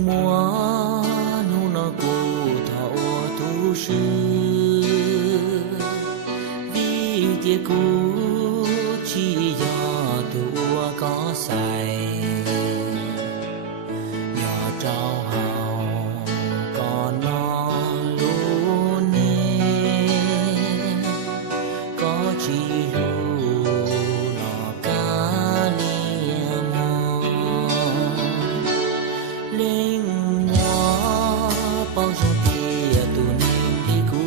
moi nous na ko tha o tu shi vi tie ku chi ya tu ka sai ya trao hao con no lu ne có chi lu no ka li mo linh moi bao giờ tia tu nim đi cu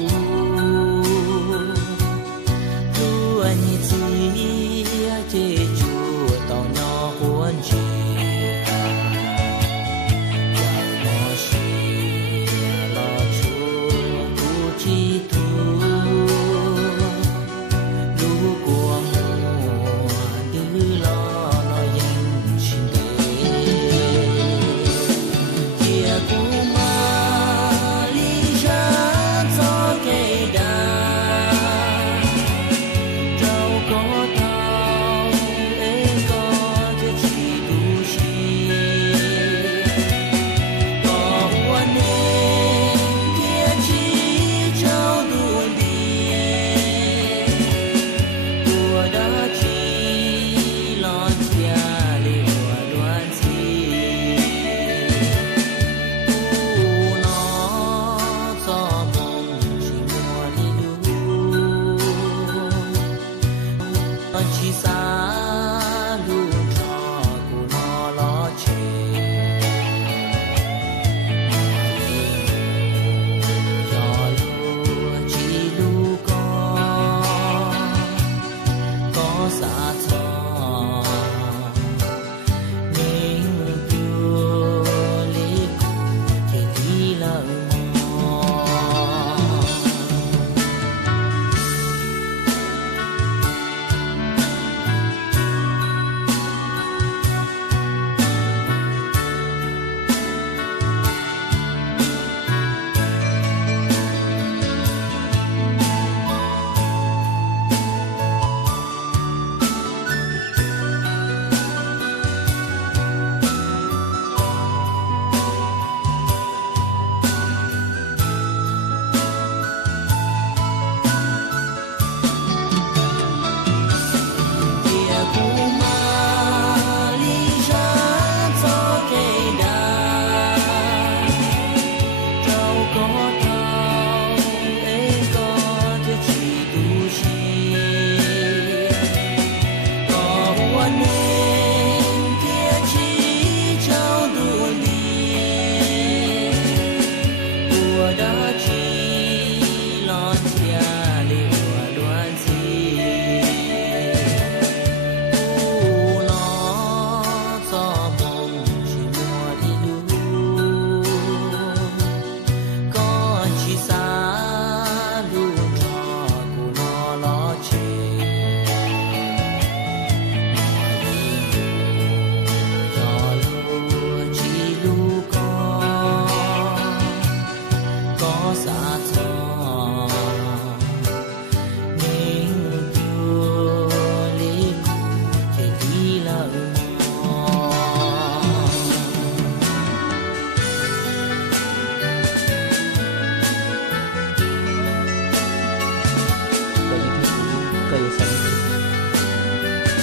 tu anh chi che chua tao nhỏ huân chi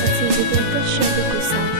Activité de chef de coussin